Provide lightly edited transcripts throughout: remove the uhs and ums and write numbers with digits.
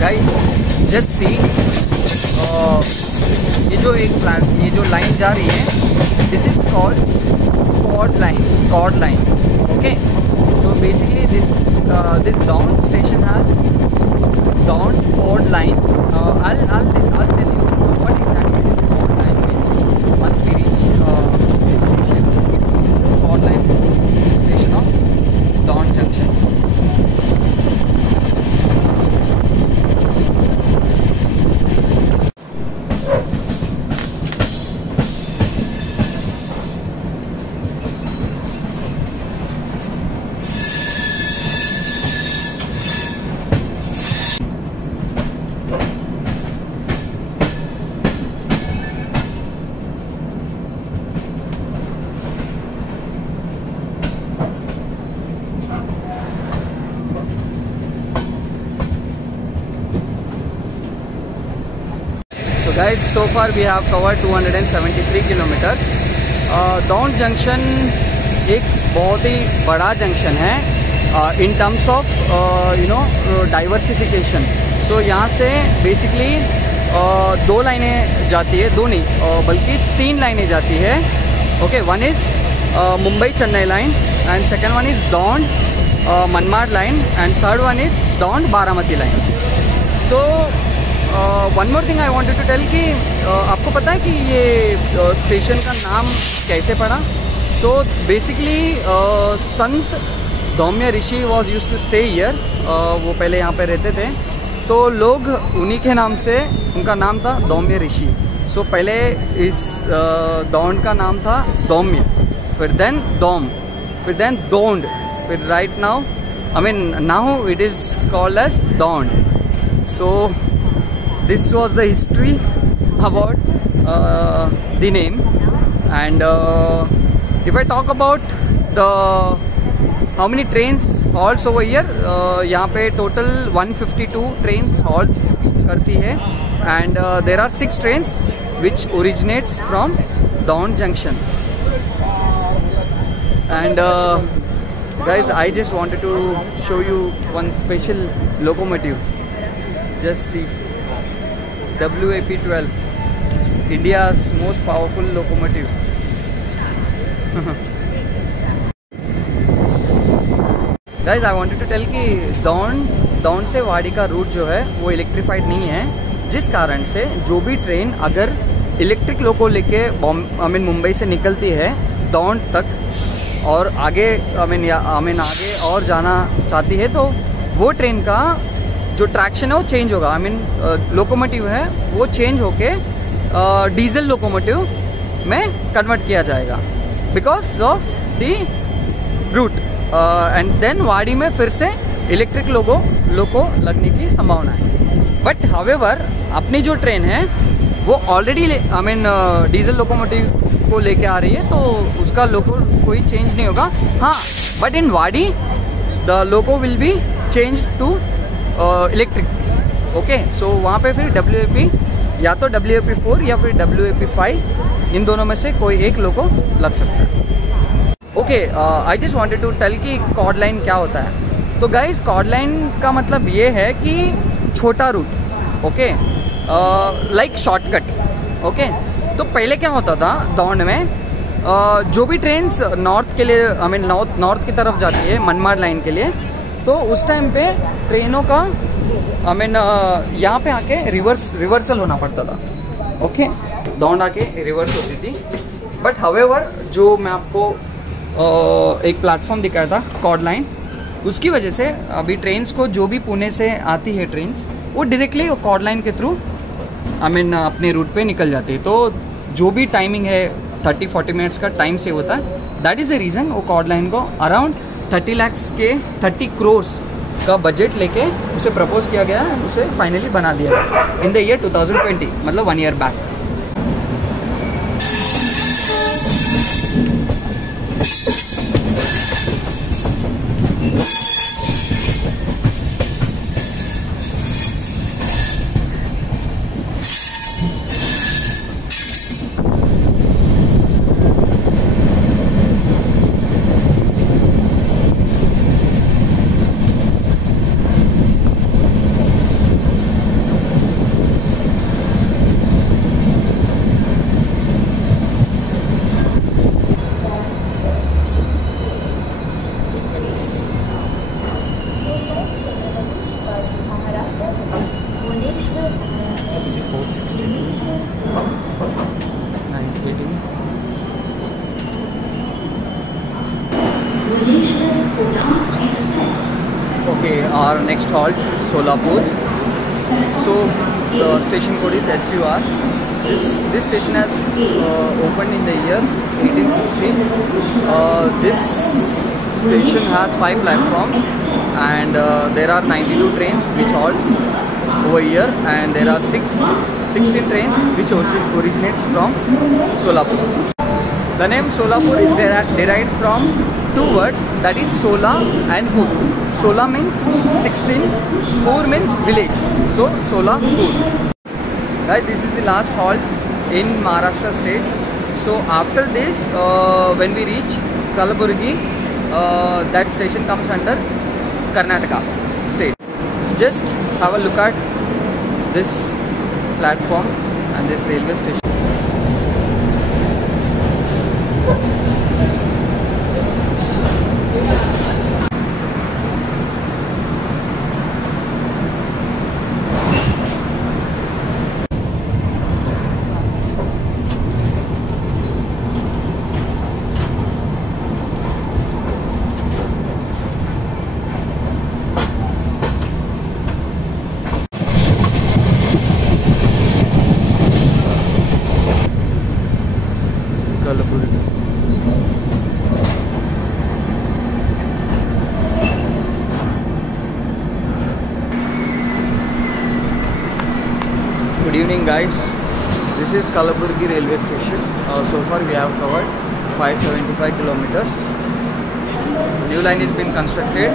Guys just see, ये जो line जा रही है, this is called chord line. Okay, so basically this Dawn station has Dawn Chord Line. I'll tell you what exactly this Chord Line means once we reach this station. This is Chord Line station of Dawn Junction. Guys, so far we have covered 273 kilometers. Dawn Junction एक बहुत ही बड़ा junction है in terms of diversification. So यहाँ से basically दो लाइनें जाती है, दो नहीं बल्कि तीन लाइनें जाती है. Okay, one is Mumbai Chennai line and second one is Dawn Manmad line and third one is Dawn Baramati line. So one more thing I wanted to tell कि आपको पता है कि ये स्टेशन का नाम कैसे पड़ा? So basically Sant Dhaumya Rishi was used to stay here. वो पहले यहाँ पे रहते थे, तो लोग उन्हीं के नाम से, उनका नाम था दौम्य ऋषि. सो पहले इस दौंड का नाम था दौम्य, फिर देन दौम, फिर देन दौंड, फिर right now now it is called as Daund. So this was the history about the name. And if I talk about the how many trains halts over here, यहाँ पे total 152 trains halt करती है, and there are 6 trains which originates from Dawn Junction. And guys, I just wanted to show you one special locomotive. Just see, WAP-12, India's most powerful locomotive. Guys, I wanted to tell कि दाउन से वाड़ी का root जो है वो electrified नहीं है, जिस कारण से जो भी ट्रेन अगर इलेक्ट्रिक लोको लेके मुंबई से निकलती है दाउन तक और आगे आगे और जाना चाहती है, तो वो ट्रेन का जो ट्रैक्शन है वो चेंज होगा. लोकोमोटिव है वो चेंज होके डीजल लोकोमोटिव में कन्वर्ट किया जाएगा because of the route. And then Wadi में फिर से इलेक्ट्रिक लोको लगने की संभावना है. बट हावेवर अपनी जो ट्रेन है वो ऑलरेडी डीजल लोकोमोटिव को लेके आ रही है, तो उसका लोको कोई चेंज नहीं होगा. हाँ, but in Wadi the loco will be change to electric. Okay, so वहाँ पे फिर WAP या तो WAP-4 या फिर WAP-5, इन दोनों में से कोई एक लोको लग सकता है. Okay, I just wanted to tell कि कॉर्ड लाइन क्या होता है. तो गाइस, कॉर्ड लाइन का मतलब ये है कि छोटा route. Okay, like shortcut. Okay, तो पहले क्या होता था दौंड में, जो भी ट्रेन्स नॉर्थ के लिए नॉर्थ की तरफ जाती है मनमाड लाइन के लिए, तो उस टाइम पे ट्रेनों का यहाँ पे आके रिवर्सल होना पड़ता था. ओके, दौंड आके रिवर्स होती थी. बट हावेवर जो मैं आपको एक प्लेटफॉर्म दिखाया था कॉर्ड लाइन, उसकी वजह से अभी ट्रेन्स को जो भी पुणे से आती है ट्रेन्स, वो डायरेक्टली कॉर्ड लाइन के थ्रू अपने रूट पे निकल जाती है. तो जो भी टाइमिंग है 30-40 मिनट्स का टाइम सेव होता है. दैट इज़ द रीज़न वो कॉर्ड लाइन को अराउंड 30 lakhs के 30 crores का बजट लेके उसे प्रपोज किया गया, उसे फाइनली बना दिया इन द ईयर 2020, मतलब 1 year back. our next halt, Solapur. So the station code is SUR. This station has opened in the year 1860. This station has 5 platforms, and there are 92 trains which halts over here, and there are 16 trains which originates from Solapur. The name Solapur is derived from 2 words, that is Sola and Pur. Sola means 16, Pur means village. So Solapur. Guys, this is the last halt in Maharashtra state. So after this, when we reach Kalaburgi, that station comes under Karnataka state. Just have a look at this platform and this railway station. Good evening, guys. This is Kalaburgi railway station. So far we have covered 575 kilometers. New line has been constructed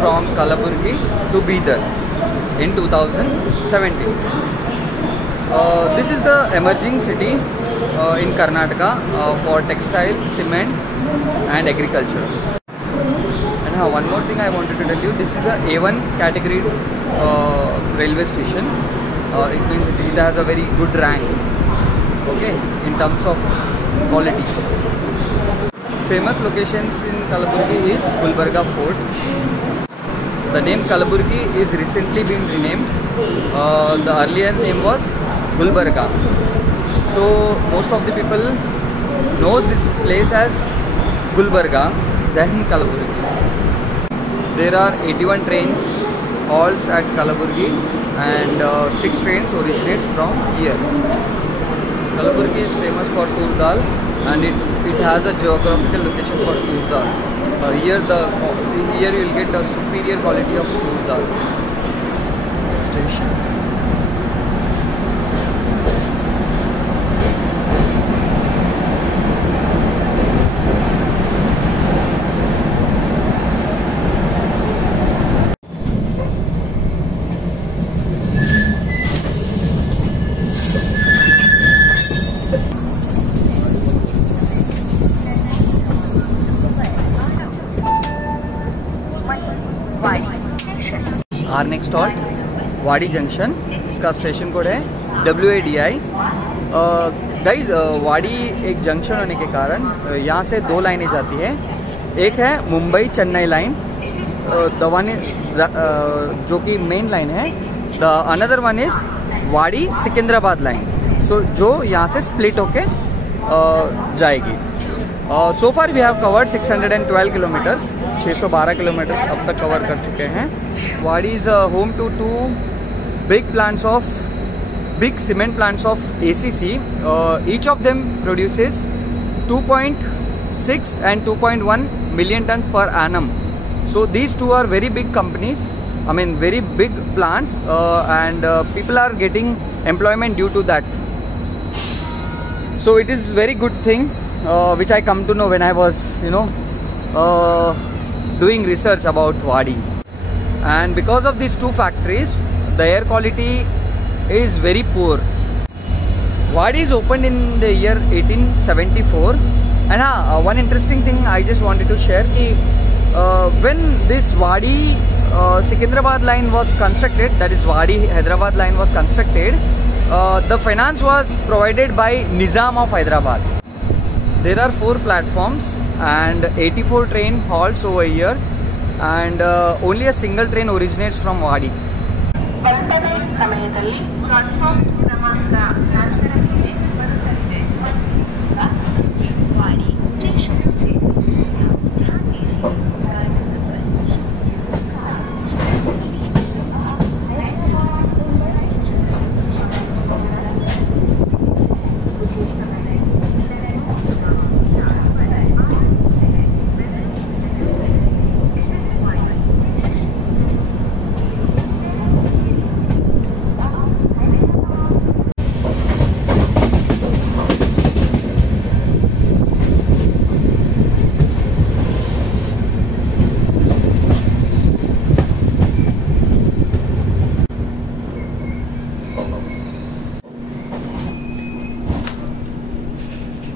from Kalaburgi to Bidar in 2017. This is the emerging city in Karnataka for textile, cement and agriculture. And one more thing I wanted to tell you, this is a A1 category railway station. It means it has a very good rank, okay, in terms of quality. Famous locations in Kalaburgi is Gulbarga Fort. The name Kalaburgi is recently been renamed. The earlier name was Gulbarga. So most of the people knows this place as Gulbarga than Kalaburgi. There are 81 trains halts at Kalaburgi, and 6 trains originates from here. Kalaburgi is famous for tur dal, and it has a geographical location for tur dal. Here you will get a superior quality of tur dal. Station. Our next halt, वाड़ी junction. इसका station code है WADI. Guys, वाड़ी एक junction होने के कारण यहाँ से 2 लाइनें जाती है. एक है मुंबई चेन्नई लाइन, जो कि मेन लाइन है. द अनदर वन इज वाड़ी सिकंदराबाद लाइन, सो जो यहाँ से स्प्लिट होके जाएगी. So far we have covered 612 kilometres. 612 kilometres अब तक कवर कर चुके हैं. Wadi is home to 2 big cement plants of ACC. Each of them produces 2.6 and 2.1 million tons per annum. So these two are very big companies. I mean very big plants, and people are getting employment due to that. So it is very good thing which I come to know when I was doing research about Wadi. And because of these 2 factories, the air quality is very poor. Wadi is opened in the year 1874. And one interesting thing I just wanted to share, when this Wadi Sikandrabad line was constructed, that is Wadi Hyderabad line was constructed, the finance was provided by Nizam of Hyderabad. There are 4 platforms and 84 train halts over here, and only a single train originates from Wadi.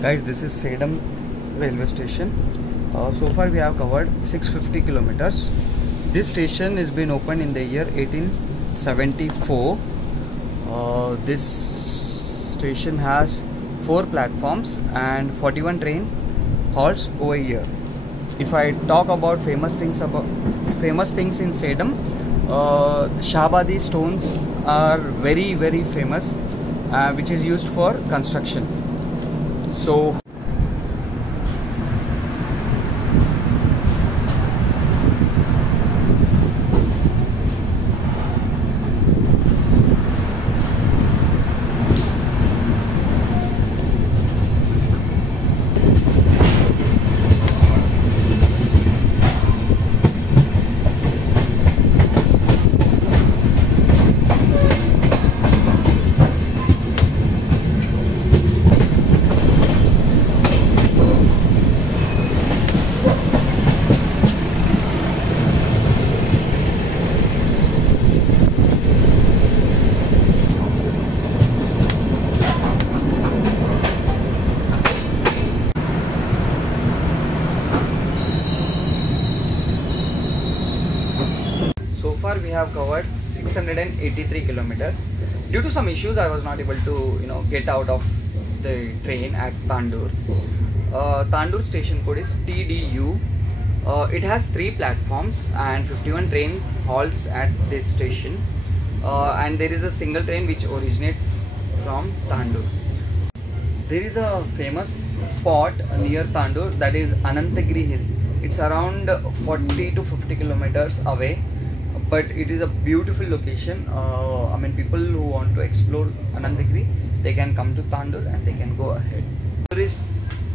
Guys, this is Sedam railway station. So far we have covered 650 kilometers. This station has been opened in the year 1874. This station has 4 platforms and 41 train halts over here. If I talk about famous things in Sedam, Shahabadi stones are very famous, which is used for construction. So far we have covered 683 kilometers. Due to some issues, I was not able to get out of the train at Tandur. Tandur station code is TDU. It has 3 platforms and 51 train halts at this station, and there is a single train which originates from Tandur. There is a famous spot near Tandur, that is Anantagiri Hills. It's around 40 to 50 kilometers away, but it is a beautiful location. People who want to explore Anantagiri, they can come to Tandur and they can go ahead. Tandur is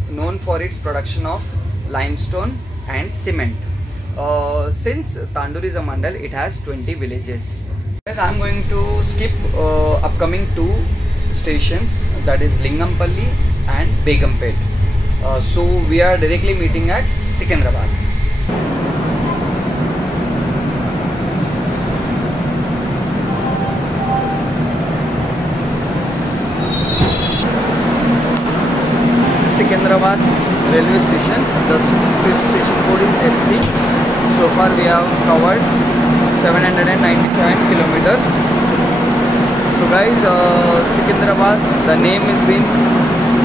known for its production of limestone and cement. Since Tandur is a mandal, it has 20 villages. Yes, I am going to skip upcoming 2 stations, that is Lingampalli and Begumpet. So we are directly meeting at Secunderabad. Secunderabad railway station. The station code is SC. So far we have covered 797 kilometers. So guys, Secunderabad, the name has been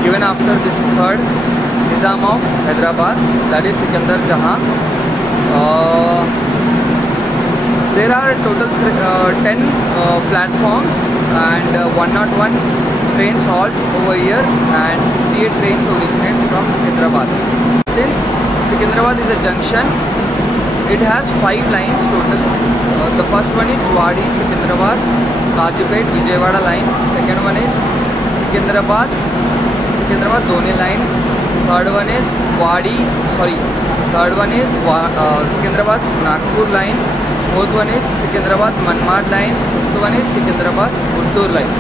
given after this 3rd Nizam of Hyderabad, that is Sikandar Jahan. There are total 10 platforms and 101 trains halts over here, and 58 trains originates from Secunderabad. Since Secunderabad is a junction, it has 5 lines total. The first one is Wadi Secunderabad, Kazipet, Vijayawada line. Second one is Secunderabad Dhoni line. Third one is Secunderabad Nagpur line. Fourth one is Secunderabad Manmad line. Fifth one is Secunderabad Guntur line.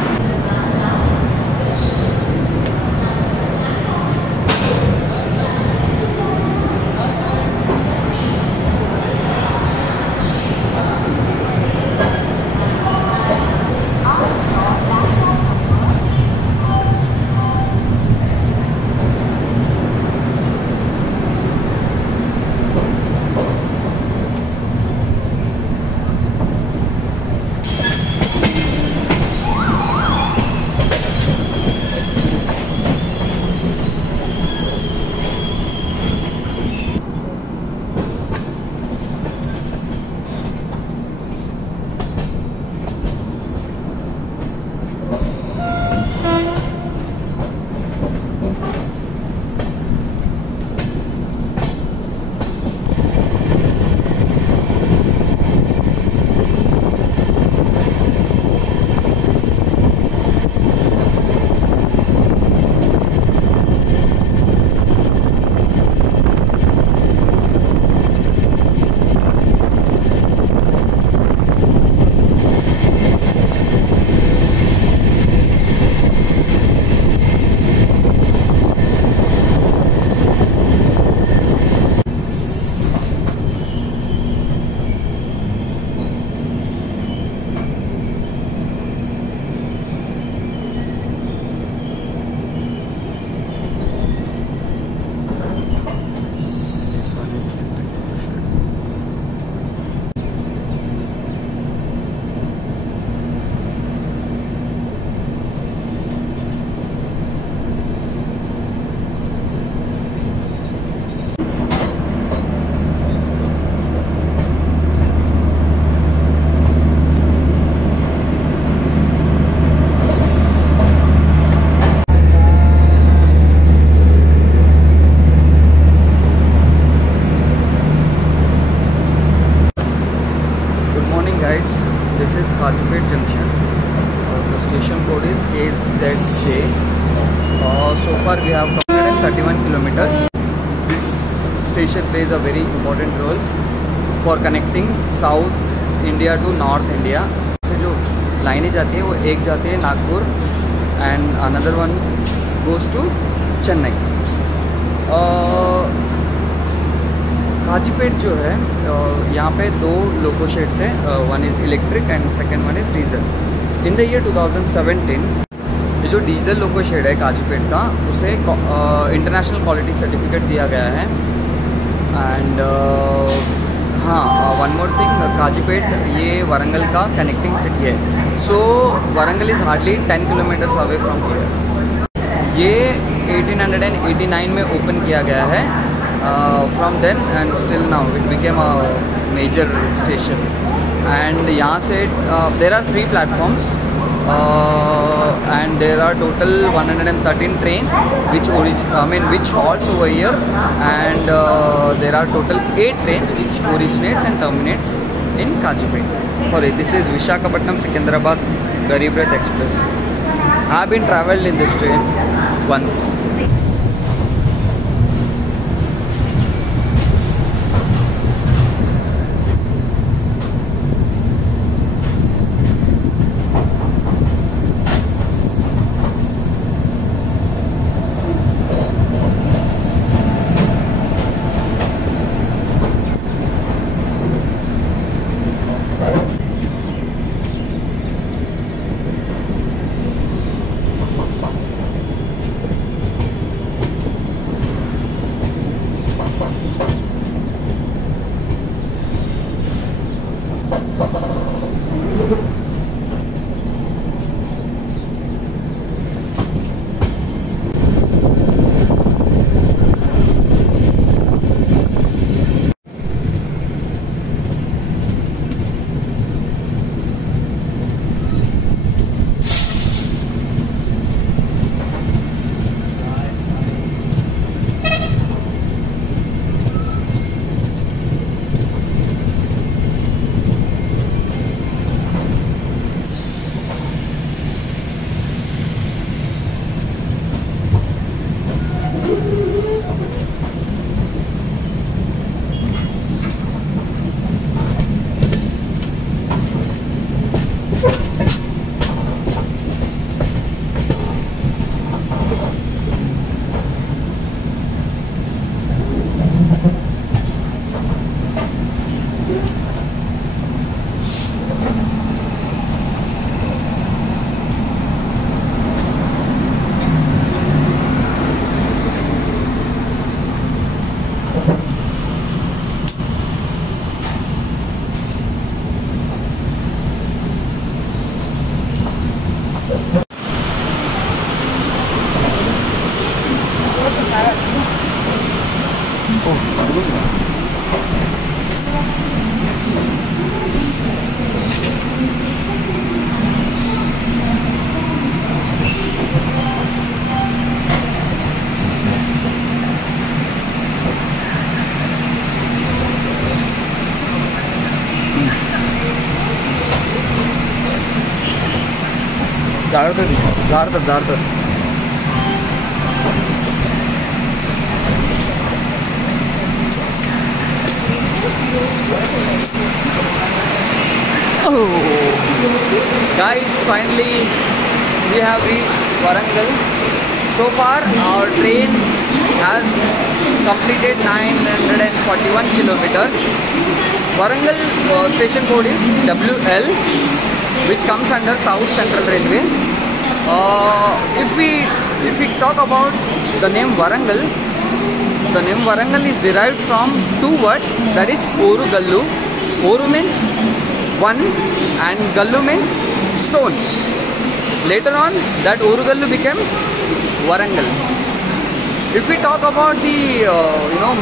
this is Kajipet Junction. The station code is KZJ. So far we have 131 kilometers. This station plays a very important role for connecting South India to North India. से जो लाइनें जाती है वो एक जाती है Nagpur and another one goes to Chennai. Kazipet जो है यहाँ पे दो लोको शेड्स हैं. One is electric and second one is diesel. In the year 2017 ये जो डीजल लोको शेड है काजीपेट का उसे इंटरनेशनल क्वालिटी सर्टिफिकेट दिया गया है. एंड हाँ, वन मोर थिंग, काजीपेट ये वारंगल का कनेक्टिंग सिटी है. So Warangal is hardly 10 kilometres away from here. ये 1889 में ओपन किया गया है. From then and still now it became a major station. And यहाँ से there are 3 platforms and there are total 113 trains which halts over here, and there are total 8 trains which originates and terminates in Kajipet. Sorry, this is Visakhapatnam Secunderabad Garib Rath Express. I have been travelled in this train once. जाड़ता Guys, finally we have reached Warangal. So far our train has completed 941 kilometers. Warangal station code is WL, which comes under South Central Railway. If we talk about the name Warangal is derived from 2 words, that is Oru Gallu. Oru means one and Gallu means stone. Later on that Oru Gallu became Warangal. If we talk about the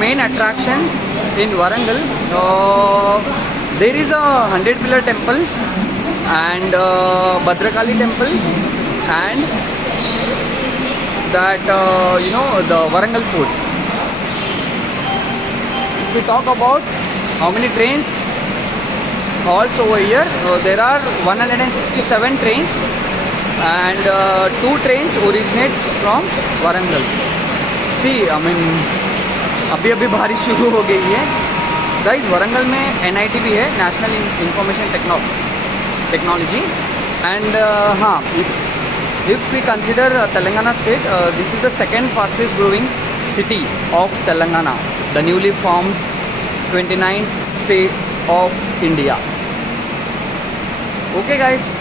main attractions in Warangal, there is a 100-pillar temple and Bhadrakali temple and that the Warangal fort. If we talk about how many trains halls over here. There are 167 trains and 2 trains originates from Warangal. See, I mean, अभी बारिश शुरू हो गई है guys. Warangal में NIT भी है, national information technology. And हाँ, if we consider Telangana state, this is the second fastest growing city of Telangana, the newly formed 29th state of India. Okay guys,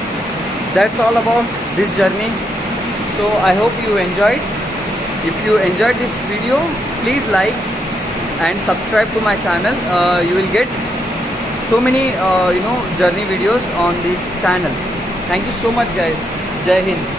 that's all about this journey. So I hope you enjoyed. If you enjoyed this video, please like and subscribe to my channel. You will get so many journey videos on this channel. Thank you so much guys. Jai Hind.